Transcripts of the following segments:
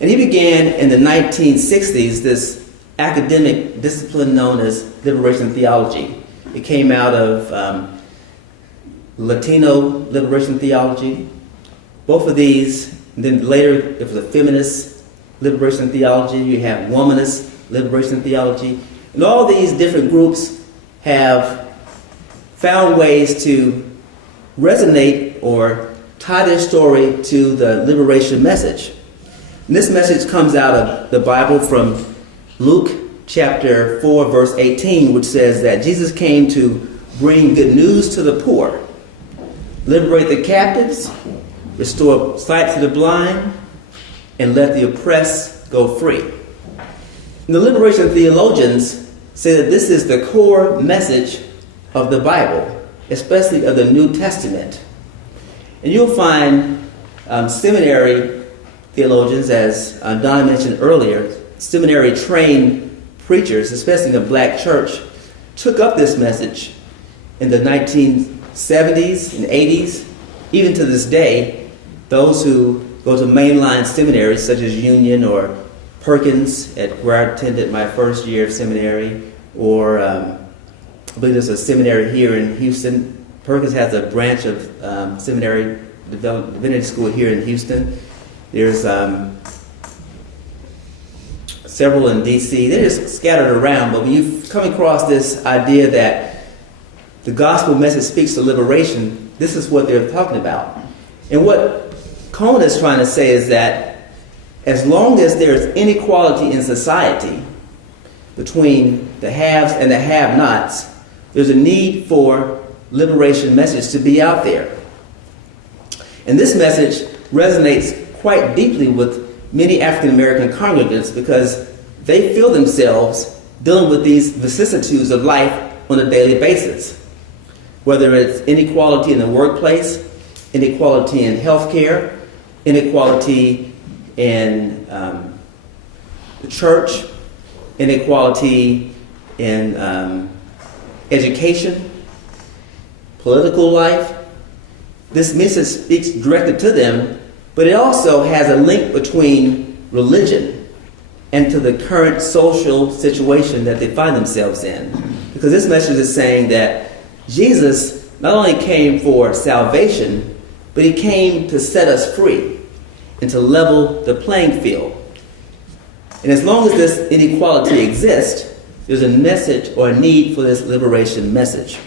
And he began in the 1960s this academic discipline known as liberation theology. It came out of Latino liberation theology. Both of these, and then later it was a feminist liberation theology. You have womanist liberation theology. And all these different groups have found ways to resonate or tie their story to the liberation message. And this message comes out of the Bible from Luke chapter 4, verse 18, which says that Jesus came to bring good news to the poor, liberate the captives, restore sight to the blind, and let the oppressed go free. And the liberation theologians say that this is the core message of the Bible, especially of the New Testament. And you'll find seminary theologians, as Donna mentioned earlier, seminary-trained preachers, especially in the black church, took up this message in the 1970s and 80s. Even to this day, those who go to mainline seminaries such as Union or Perkins, where I attended my first year of seminary, or I believe there's a seminary here in Houston. Perkins has a branch of seminary divinity school here in Houston. There's several in D.C. They're just scattered around, but when you come across this idea that the gospel message speaks to liberation, this is what they're talking about. And what Cone is trying to say is that as long as there's inequality in society between the haves and the have-nots, there's a need for liberation message to be out there. And this message resonates quite deeply with many African American congregants because they feel themselves dealing with these vicissitudes of life on a daily basis. Whether it's inequality in the workplace, inequality in healthcare, inequality in the church, inequality in education, political life. This message speaks directly to them, but it also has a link between religion and to the current social situation that they find themselves in. Because this message is saying that Jesus not only came for salvation, but he came to set us free and to level the playing field. And as long as this inequality exists, there's a message or a need for this liberation message.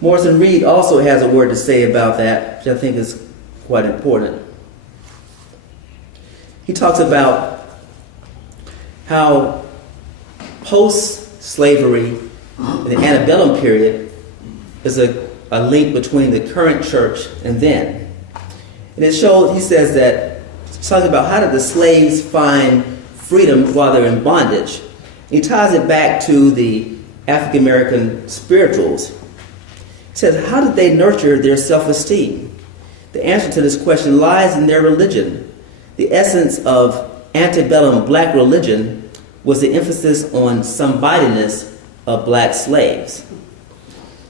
Morrison Reed also has a word to say about that, which I think is quite important. He talks about how post-slavery, in the antebellum period, is a link between the current church and then. And it shows, he says that, he's talking about how did the slaves find freedom while they're in bondage. And he ties it back to the African American spirituals. He says, how did they nurture their self-esteem? The answer to this question lies in their religion. The essence of antebellum black religion was the emphasis on somebodyness of black slaves.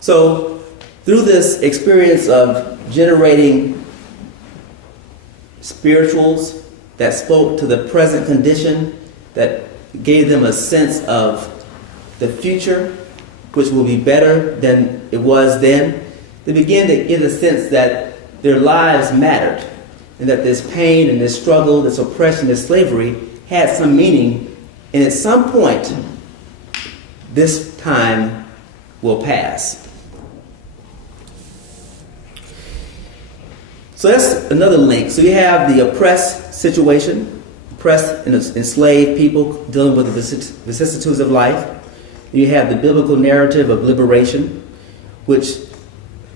So through this experience of generating spirituals that spoke to the present condition, that gave them a sense of the future, which will be better than it was then, they began to get a sense that their lives mattered, and that this pain and this struggle, this oppression, this slavery had some meaning, and at some point, this time will pass. So that's another link. So you have the oppressed situation, oppressed and enslaved people dealing with the vicissitudes of life. You have the biblical narrative of liberation, which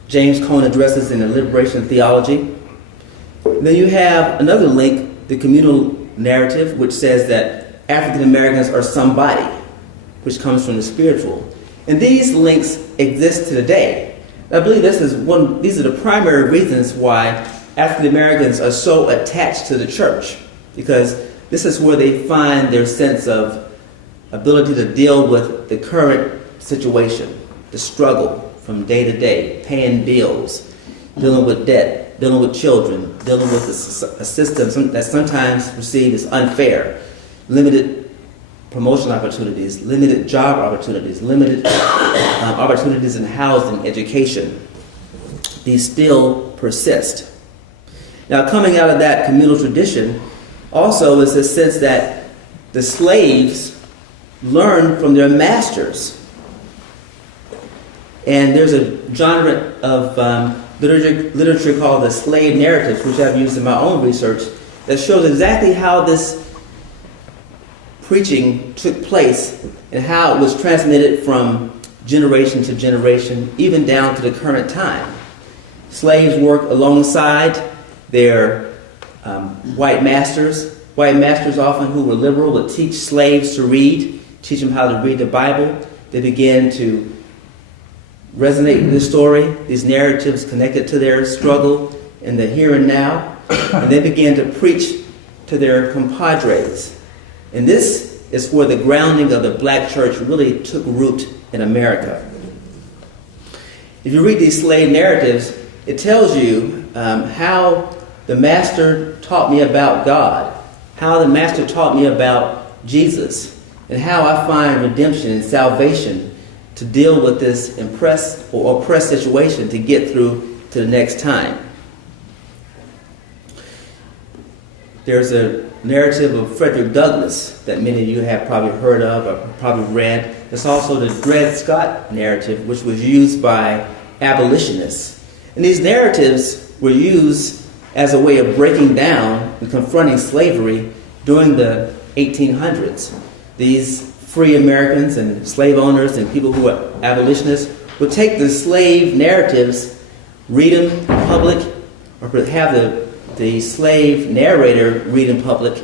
James Cone addresses in the liberation theology. And then you have another link, the communal narrative, which says that African Americans are somebody, which comes from the spiritual. And these links exist to today. I believe these are the primary reasons why African Americans are so attached to the church, because this is where they find their sense of ability to deal with the current situation, the struggle from day to day, paying bills, dealing with debt, dealing with children, dealing with a system that sometimes perceived as unfair, limited promotion opportunities, limited job opportunities, limited opportunities in housing, education. These still persist. Now, coming out of that communal tradition also is a sense that the slaves learned from their masters. And there's a genre of literature called the slave narratives, which I've used in my own research, that shows exactly how this preaching took place and how it was transmitted from generation to generation, even down to the current time. Slaves work alongside their white masters. White masters, often who were liberal, would teach slaves to read, teach them how to read the Bible. They began to resonate with the story, these narratives connected to their struggle in the here and now, and they began to preach to their compadres. And this is where the grounding of the black church really took root in America. If you read these slave narratives, it tells you how the master taught me about God, how the master taught me about Jesus, and how I find redemption and salvation to deal with this oppressed situation to get through to the next time. There's a narrative of Frederick Douglass that many of you have probably heard of or probably read. There's also the Dred Scott narrative, which was used by abolitionists. And these narratives were used as a way of breaking down and confronting slavery during the 1800s. These free Americans and slave owners and people who were abolitionists would take the slave narratives, read them in public, or have the slave narrator read in public,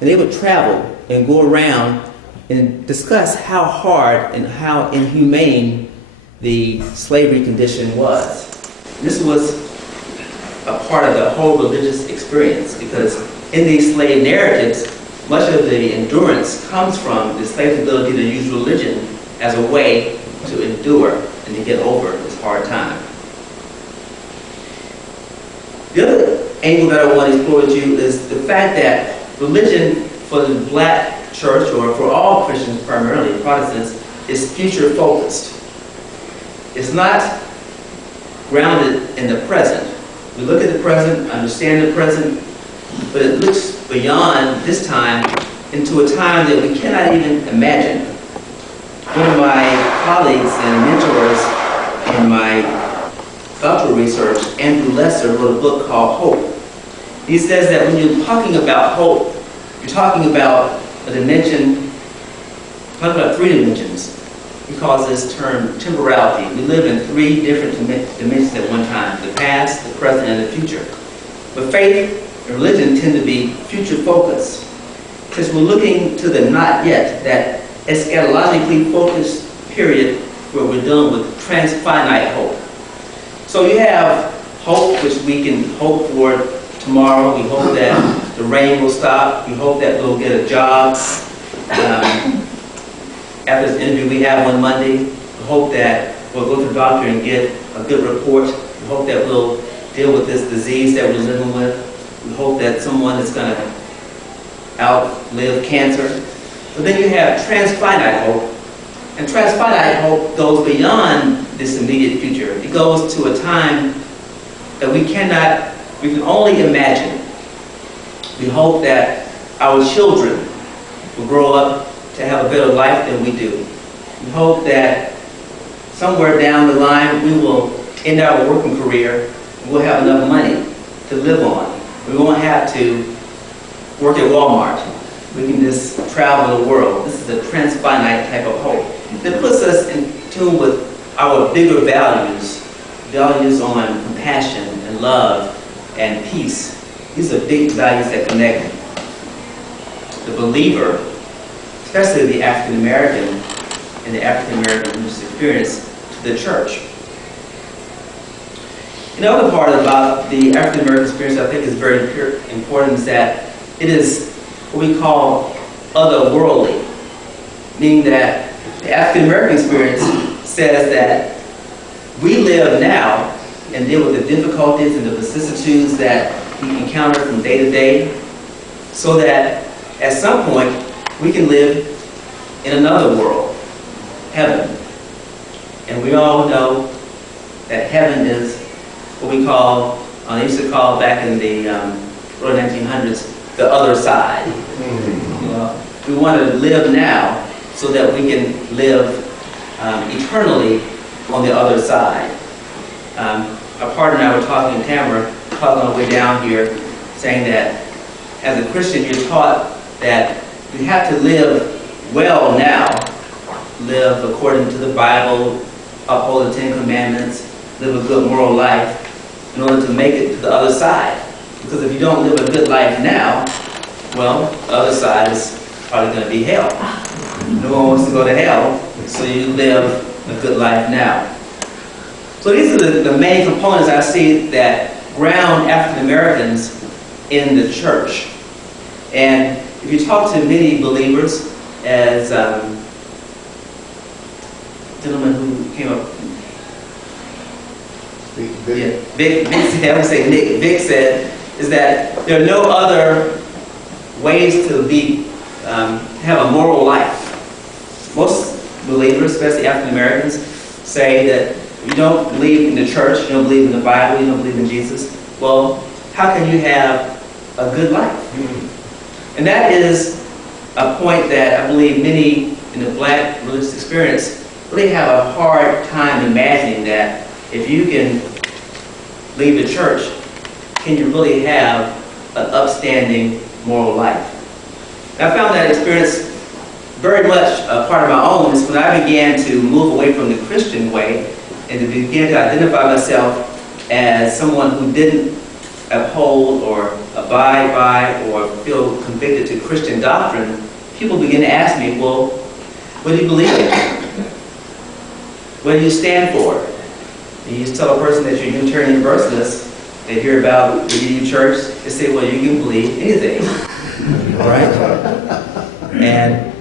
and they would travel and go around and discuss how hard and how inhumane the slavery condition was. This was a part of the whole religious experience, because in these slave narratives, much of the endurance comes from the slave's ability to use religion as a way to endure and to get over this hard time. The other angle that I want to explore with you is the fact that religion for the black church, or for all Christians, primarily Protestants, is future focused. It's not grounded in the present. We look at the present, understand the present, but it looks beyond this time into a time that we cannot even imagine. One of my colleagues and mentors in my doctoral research, Andrew Lesser, wrote a book called Hope. He says that when you're talking about hope, you're talking about a dimension, talking about three dimensions. He calls this term temporality. We live in three different dimensions at one time: the past, the present, and the future. But faith and religion tend to be future focused, because we're looking to the not yet, that eschatologically focused period where we're dealing with transfinite hope. So you have hope, which we can hope for tomorrow. We hope that the rain will stop. We hope that we'll get a job. After this interview we have on Monday, we hope that we'll go to the doctor and get a good report. We hope that we'll deal with this disease that we're living with. We hope that someone is going to outlive cancer. But then you have transfinite hope. And transfinite hope goes beyond this immediate future. It goes to a time that we can only imagine. We hope that our children will grow up to have a better life than we do. We hope that somewhere down the line we will end our working career and we'll have enough money to live on. We won't have to work at Walmart. We can just travel the world. This is a transfinite type of hope that puts us in tune with our bigger values, values on compassion and love and peace. These are big values that connect the believer, especially the African American and the African American religious experience, to the church. Another part about the African American experience I think is very important is that it is what we call otherworldly, meaning that the African American experience says that we live now and deal with the difficulties and the vicissitudes that we encounter from day to day, so that at some point we can live in another world, heaven. And we all know that heaven is what we call, they used to call back in the early 1900s, the other side. You know, we want to live now so that we can live eternally on the other side. Our partner and I were talking, Tamara, talking on the way down here, saying that as a Christian, you're taught that you have to live well now, live according to the Bible, uphold the Ten Commandments, live a good moral life in order to make it to the other side. Because if you don't live a good life now, well, the other side is probably going to be hell. No one wants to go to hell, so you live a good life now. So these are the main components I see that ground African Americans in the church. And if you talk to many believers, as gentleman who came up, Vic said, I would say Nick, Vic said, is that there are no other ways to have a moral life. Most believers, especially African Americans, say that you don't believe in the church, you don't believe in the Bible, you don't believe in Jesus. Well, how can you have a good life? And that is a point that I believe many in the black religious experience really have a hard time imagining, that if you can leave the church, can you really have an upstanding moral life? And I found that experience very much a part of my own is when I began to move away from the Christian way and to begin to identify myself as someone who didn't uphold or abide by or feel convicted to Christian doctrine. People begin to ask me, well, what do you believe in? What do you stand for? And you just tell a person that you're a Unitarian Universalist, they hear about the UU Church, they say, well, you can believe anything, right? And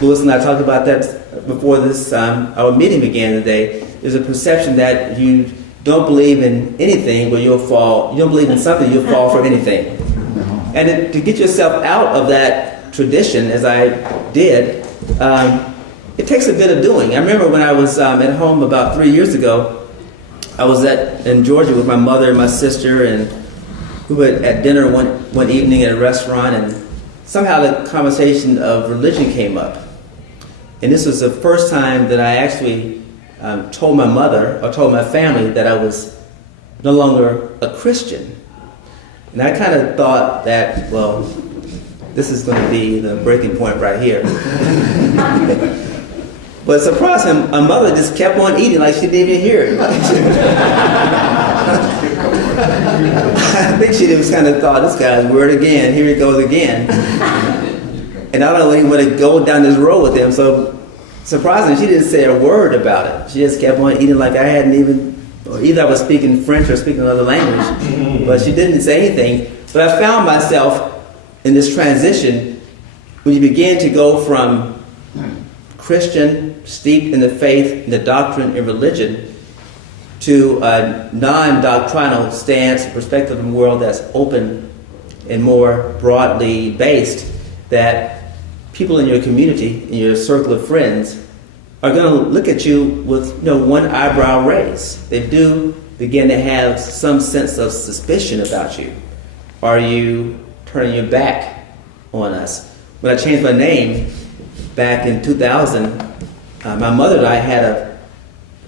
Louis and I talked about that before this, our meeting began today. There's a perception that you don't believe in anything, but you'll fall. You don't believe in something, you'll fall for anything. And to get yourself out of that tradition, as I did, it takes a bit of doing. I remember when I was at home about 3 years ago, I was in Georgia with my mother and my sister, and we were at dinner one evening at a restaurant, and somehow the conversation of religion came up. And this was the first time that I actually told my mother, or told my family, that I was no longer a Christian. And I kind of thought that, well, this is going to be the breaking point right here. But surprise him, my mother just kept on eating like she didn't even hear it. I think she just kind of thought, this guy's weird again, here he goes again. And I don't even want to go down this road with him, so surprisingly, she didn't say a word about it. She just kept on eating like I hadn't even, or either I was speaking French or speaking another language, but she didn't say anything. But I found myself in this transition when you begin to go from Christian, steeped in the faith, in the doctrine, and religion, to a non-doctrinal stance, perspective of the world that's open and more broadly based, that people in your community, in your circle of friends, are going to look at you with one eyebrow raised. They do begin to have some sense of suspicion about you. Are you turning your back on us? When I changed my name back in 2000, my mother and I had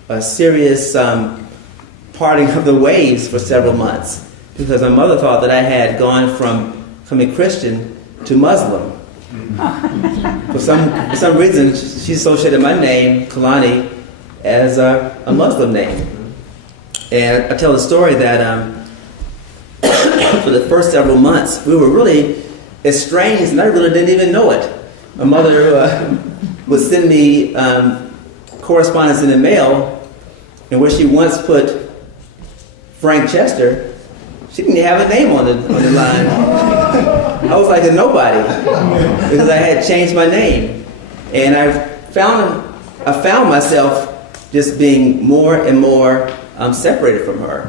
a serious parting of the ways for several months, because my mother thought that I had gone from becoming Christian to Muslim. For some reason, she associated my name, Xolani, as a Muslim name. And I tell the story that for the first several months, we were really estranged, and I really didn't even know it. My mother would send me correspondence in the mail, and where she once put Frank Chester, she didn't have a name on the line. I was like a nobody because I had changed my name, and I found myself just being more and more separated from her.